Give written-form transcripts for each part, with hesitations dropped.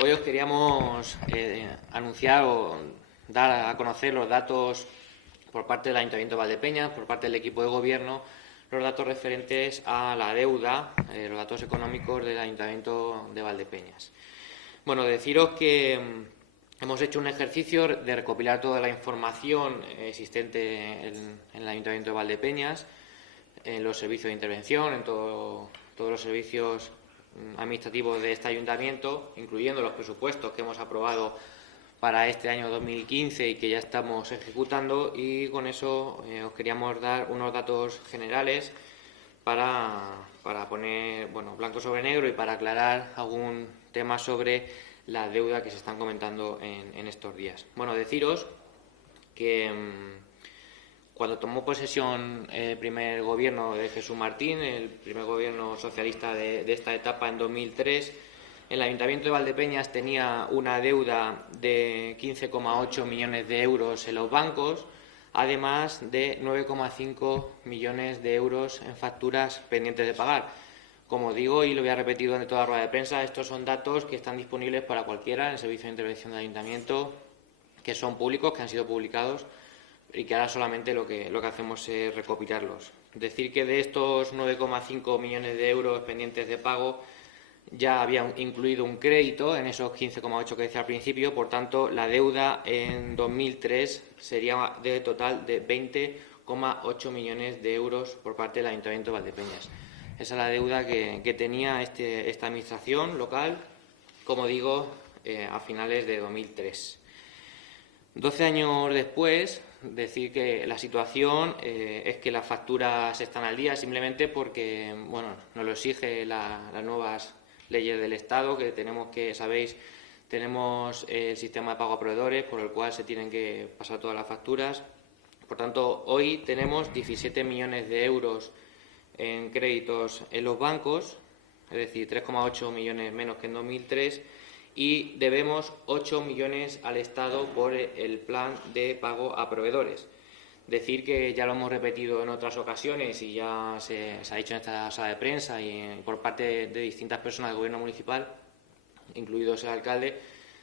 Hoy os queríamos anunciar o dar a conocer los datos por parte del Ayuntamiento de Valdepeñas, por parte del equipo de gobierno, los datos referentes a la deuda, los datos económicos del Ayuntamiento de Valdepeñas. Bueno, deciros que hemos hecho un ejercicio de recopilar toda la información existente en el Ayuntamiento de Valdepeñas, en los servicios de intervención, en todos los servicios administrativos de este ayuntamiento, incluyendo los presupuestos que hemos aprobado para este año 2015 y que ya estamos ejecutando, y con eso os queríamos dar unos datos generales para poner blanco sobre negro y para aclarar algún tema sobre la deuda que se están comentando en estos días. Bueno, deciros que cuando tomó posesión el primer gobierno de Jesús Martín, el primer gobierno socialista de esta etapa en 2003, el Ayuntamiento de Valdepeñas tenía una deuda de 15,8 millones de euros en los bancos, además de 9,5 millones de euros en facturas pendientes de pagar. Como digo, y lo voy a repetir durante toda la rueda de prensa, estos son datos que están disponibles para cualquiera en el servicio de intervención del Ayuntamiento, que son públicos, que han sido publicados y que ahora solamente lo que hacemos es recopilarlos. Decir que de estos 9,5 millones de euros pendientes de pago ya había incluido un crédito en esos 15,8 que decía al principio, por tanto la deuda en 2003 sería de total de 20,8 millones de euros por parte del Ayuntamiento de Valdepeñas. Esa es la deuda que tenía esta administración local, como digo, a finales de 2003. 12 años después, decir que la situación es que las facturas están al día simplemente porque nos lo exige las nuevas leyes del Estado, sabéis, tenemos el sistema de pago a proveedores por el cual se tienen que pasar todas las facturas. Por tanto, hoy tenemos 17 millones de euros en créditos en los bancos, es decir, 3,8 millones menos que en 2003, y debemos 8 millones al Estado por el plan de pago a proveedores. Decir que ya lo hemos repetido en otras ocasiones y ya se ha dicho en esta sala de prensa y por parte de distintas personas del Gobierno municipal, incluidos el alcalde,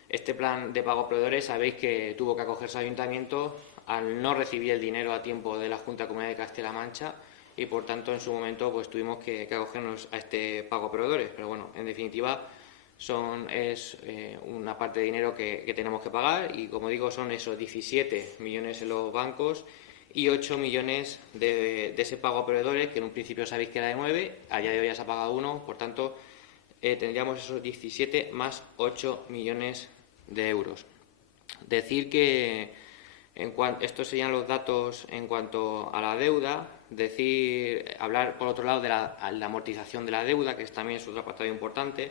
este plan de pago a proveedores sabéis que tuvo que acogerse al Ayuntamiento al no recibir el dinero a tiempo de la Junta de Comunidad de Castilla-La Mancha y, por tanto, en su momento pues tuvimos que acogernos a este pago a proveedores. Pero bueno, en definitiva, es una parte de dinero que tenemos que pagar y, como digo, son esos 17 millones en los bancos y 8 millones de ese pago a proveedores, que en un principio sabéis que era de 9, a día de hoy ya se ha pagado 1, por tanto tendríamos esos 17 más 8 millones de euros. Decir que estos serían los datos en cuanto a la deuda. Hablar por otro lado de la amortización de la deuda, que también es otro apartado importante.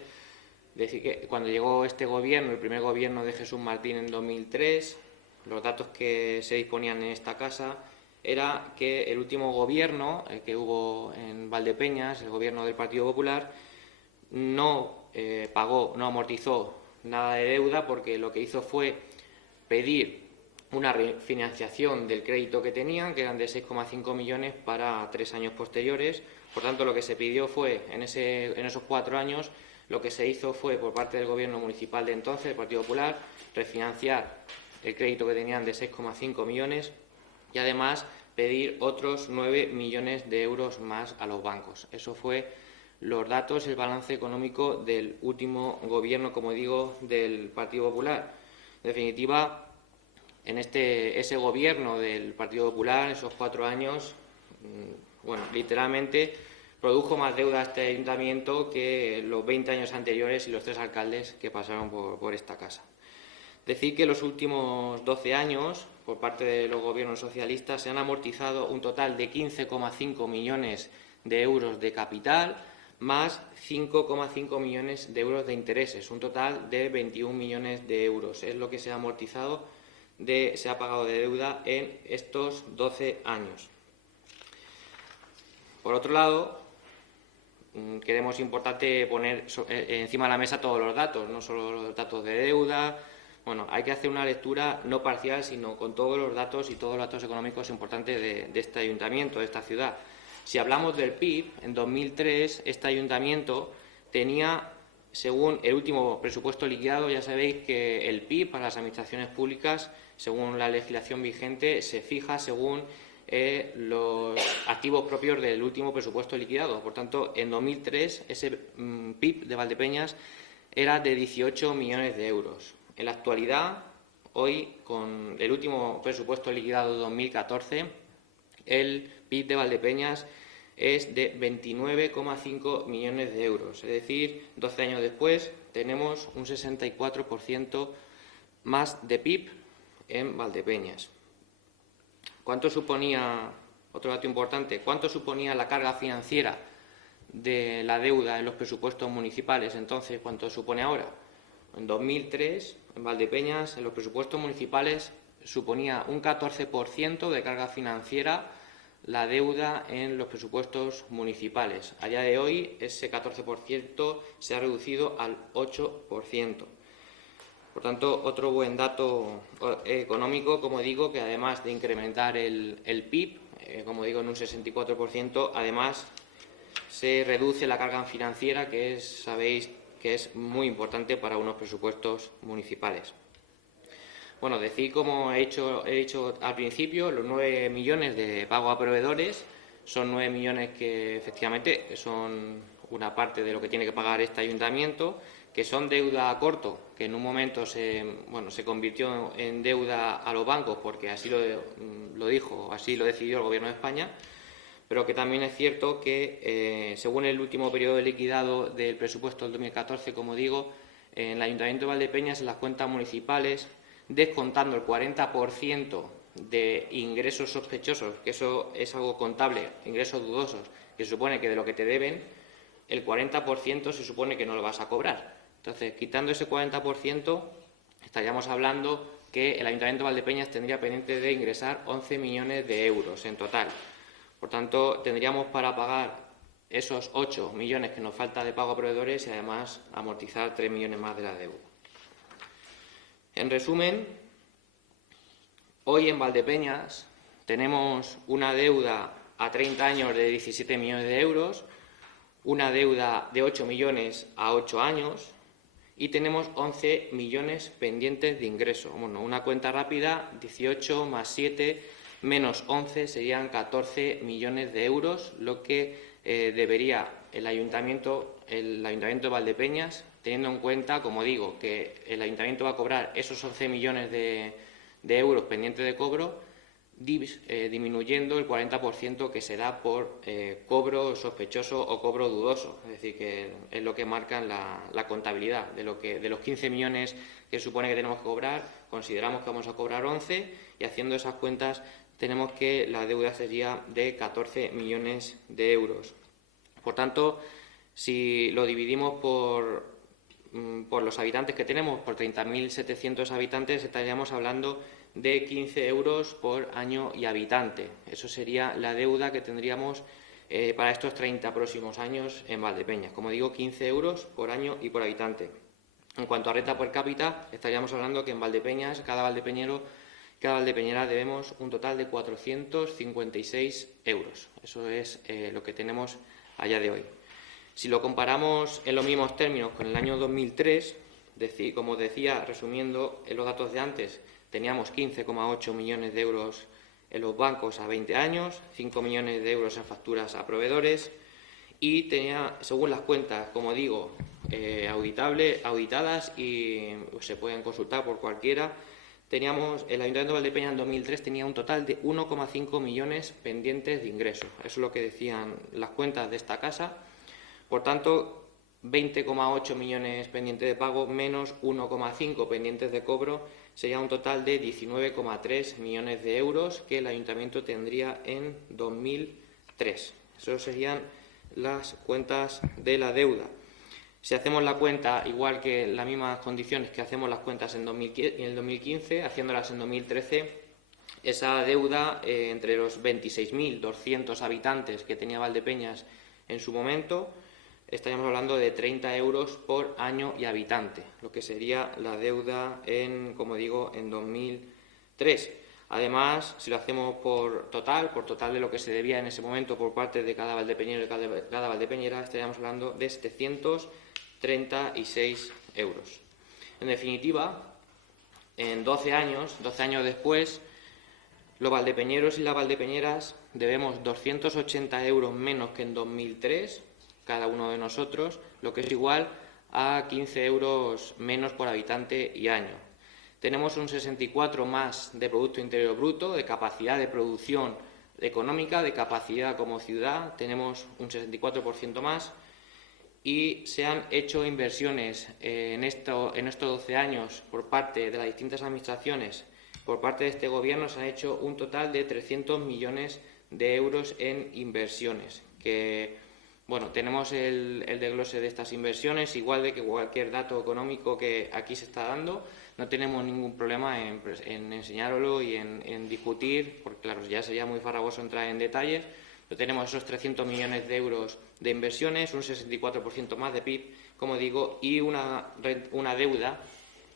Decir que cuando llegó este gobierno, el primer gobierno de Jesús Martín en 2003, los datos que se disponían en esta casa era que el último gobierno que hubo en Valdepeñas, el gobierno del Partido Popular, no no amortizó nada de deuda, porque lo que hizo fue pedir una refinanciación del crédito que tenían, que eran de 6,5 millones para 3 años posteriores. Por tanto, lo que se pidió fue, en esos 4 años, lo que se hizo fue, por parte del gobierno municipal de entonces, del Partido Popular, refinanciar el crédito que tenían de 6,5 millones y, además, pedir otros 9 millones de euros más a los bancos. Eso fue los datos, el balance económico del último gobierno, como digo, del Partido Popular. En definitiva, en ese gobierno del Partido Popular, esos 4 años, literalmente produjo más deuda a este ayuntamiento que los 20 años anteriores y los 3 alcaldes que pasaron por esta casa. Decir que los últimos 12 años, por parte de los gobiernos socialistas, se han amortizado un total de 15,5 millones de euros de capital, más 5,5 millones de euros de intereses, un total de 21 millones de euros. Es lo que se ha amortizado, se ha pagado de deuda en estos 12 años. Por otro lado, creemos importante poner encima de la mesa todos los datos, no solo los datos de deuda. Hay que hacer una lectura no parcial, sino con todos los datos y todos los datos económicos importantes de este ayuntamiento, de esta ciudad. Si hablamos del PIB, en 2003 este ayuntamiento tenía según el último presupuesto liquidado, ya sabéis que el PIB para las administraciones públicas, según la legislación vigente, se fija según los activos propios del último presupuesto liquidado. Por tanto, en 2003 ese PIB de Valdepeñas era de 18 millones de euros. En la actualidad, hoy, con el último presupuesto liquidado de 2014, el PIB de Valdepeñas es de 29,5 millones de euros. Es decir, 12 años después tenemos un 64% más de PIB en Valdepeñas. ¿Cuánto suponía, otro dato importante, cuánto suponía la carga financiera de la deuda en los presupuestos municipales entonces? ¿Cuánto supone ahora? En 2003, en Valdepeñas, en los presupuestos municipales suponía un 14% de carga financiera la deuda en los presupuestos municipales. A día de hoy, ese 14% se ha reducido al 8%. Por tanto, otro buen dato económico, como digo, que además de incrementar el PIB, como digo, en un 64%, además se reduce la carga financiera, que sabéis que es muy importante para unos presupuestos municipales. Bueno, decir, como he dicho al principio, los 9 millones de pago a proveedores son 9 millones que efectivamente son una parte de lo que tiene que pagar este ayuntamiento, que son deuda a corto, que en un momento se convirtió en deuda a los bancos porque así lo dijo, así lo decidió el Gobierno de España, pero que también es cierto que, según el último periodo liquidado del presupuesto del 2014, como digo, en el Ayuntamiento de Valdepeñas, en las cuentas municipales, descontando el 40% de ingresos sospechosos, que eso es algo contable, ingresos dudosos, que supone que de lo que te deben, el 40% se supone que no lo vas a cobrar. Entonces, quitando ese 40%, estaríamos hablando que el Ayuntamiento de Valdepeñas tendría pendiente de ingresar 11 millones de euros en total. Por tanto, tendríamos para pagar esos 8 millones que nos falta de pago a proveedores y además amortizar 3 millones más de la deuda. En resumen, hoy en Valdepeñas tenemos una deuda a 30 años de 17 millones de euros, una deuda de 8 millones a 8 años y tenemos 11 millones pendientes de ingreso. Bueno, una cuenta rápida, 18 más 7 menos 11 serían 14 millones de euros, lo que debería el Ayuntamiento de Valdepeñas, teniendo en cuenta, como digo, que el Ayuntamiento va a cobrar esos 11 millones de euros pendientes de cobro, disminuyendo el 40% que se da por cobro sospechoso o cobro dudoso. Es decir, que es lo que marca la contabilidad. De los 15 millones que supone que tenemos que cobrar, consideramos que vamos a cobrar 11 y haciendo esas cuentas tenemos que la deuda sería de 14 millones de euros. Por tanto, si lo dividimos por los habitantes que tenemos, por 30.700 habitantes, estaríamos hablando de 15 euros por año y habitante. Eso sería la deuda que tendríamos para estos 30 próximos años en Valdepeñas. Como digo, 15 euros por año y por habitante. En cuanto a renta per cápita, estaríamos hablando que en Valdepeñas, cada valdepeñera debemos un total de 456 euros. Eso es lo que tenemos a día de hoy. Si lo comparamos en los mismos términos con el año 2003, como decía, resumiendo los datos de antes, teníamos 15,8 millones de euros en los bancos a 20 años, 5 millones de euros en facturas a proveedores y tenía, según las cuentas, como digo, auditadas y se pueden consultar por cualquiera, el Ayuntamiento de Valdepeñas en 2003 tenía un total de 1,5 millones pendientes de ingresos. Eso es lo que decían las cuentas de esta casa. Por tanto, 20,8 millones pendientes de pago menos 1,5 pendientes de cobro sería un total de 19,3 millones de euros que el Ayuntamiento tendría en 2003. Esas serían las cuentas de la deuda. Si hacemos la cuenta, igual que las mismas condiciones que hacemos las cuentas en el 2015, haciéndolas en 2013, esa deuda entre los 26.200 habitantes que tenía Valdepeñas en su momento, estaríamos hablando de 30 euros por año y habitante, lo que sería la deuda como digo, en 2003. Además, si lo hacemos por total de lo que se debía en ese momento por parte de cada valdepeñero y cada valdepeñera, estaríamos hablando de 730 36 euros. En definitiva, en 12 años después, los valdepeñeros y las valdepeñeras debemos 280 euros menos que en 2003, cada uno de nosotros, lo que es igual a 15 euros menos por habitante y año. Tenemos un 64 más de Producto Interior Bruto, de capacidad de producción económica, de capacidad como ciudad, tenemos un 64% más, y se han hecho inversiones en estos 12 años por parte de las distintas administraciones, por parte de este Gobierno, se han hecho un total de 300 millones de euros en inversiones, que, bueno, tenemos el desglose de estas inversiones, igual de que cualquier dato económico que aquí se está dando. No tenemos ningún problema en enseñároslo y en discutir, porque claro, ya sería muy farragoso entrar en detalles. Pero tenemos esos 300 millones de euros de inversiones, un 64% más de PIB, como digo, y una deuda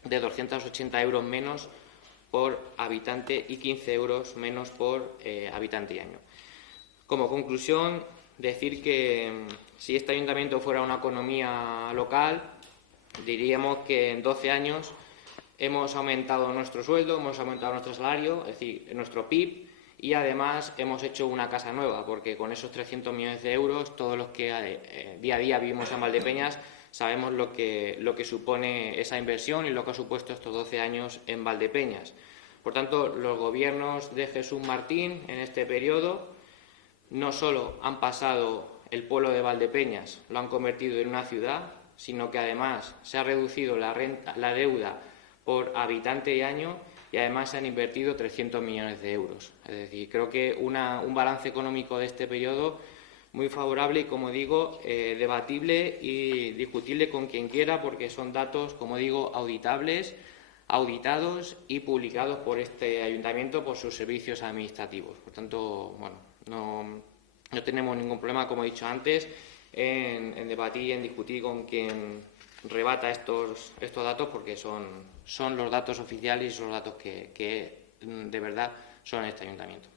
de 280 euros menos por habitante y 15 euros menos por habitante y año. Como conclusión, decir que si este ayuntamiento fuera una economía local, diríamos que en 12 años hemos aumentado nuestro sueldo, hemos aumentado nuestro salario, es decir, nuestro PIB, y además hemos hecho una casa nueva, porque con esos 300 millones de euros, todos los que día a día vivimos en Valdepeñas, sabemos lo que supone esa inversión y lo que ha supuesto estos 12 años en Valdepeñas. Por tanto, los gobiernos de Jesús Martín en este periodo no solo han pasado el pueblo de Valdepeñas, lo han convertido en una ciudad, sino que además se ha reducido la deuda por habitante y año, y además se han invertido 300 millones de euros. Es decir, creo que un balance económico de este periodo muy favorable y, como digo, debatible y discutible con quien quiera, porque son datos, como digo, auditables, auditados y publicados por este ayuntamiento por sus servicios administrativos. Por tanto, bueno, no tenemos ningún problema, como he dicho antes, en debatir y en discutir con quien rebata estos datos, porque son los datos oficiales y son los datos que de verdad son en este ayuntamiento.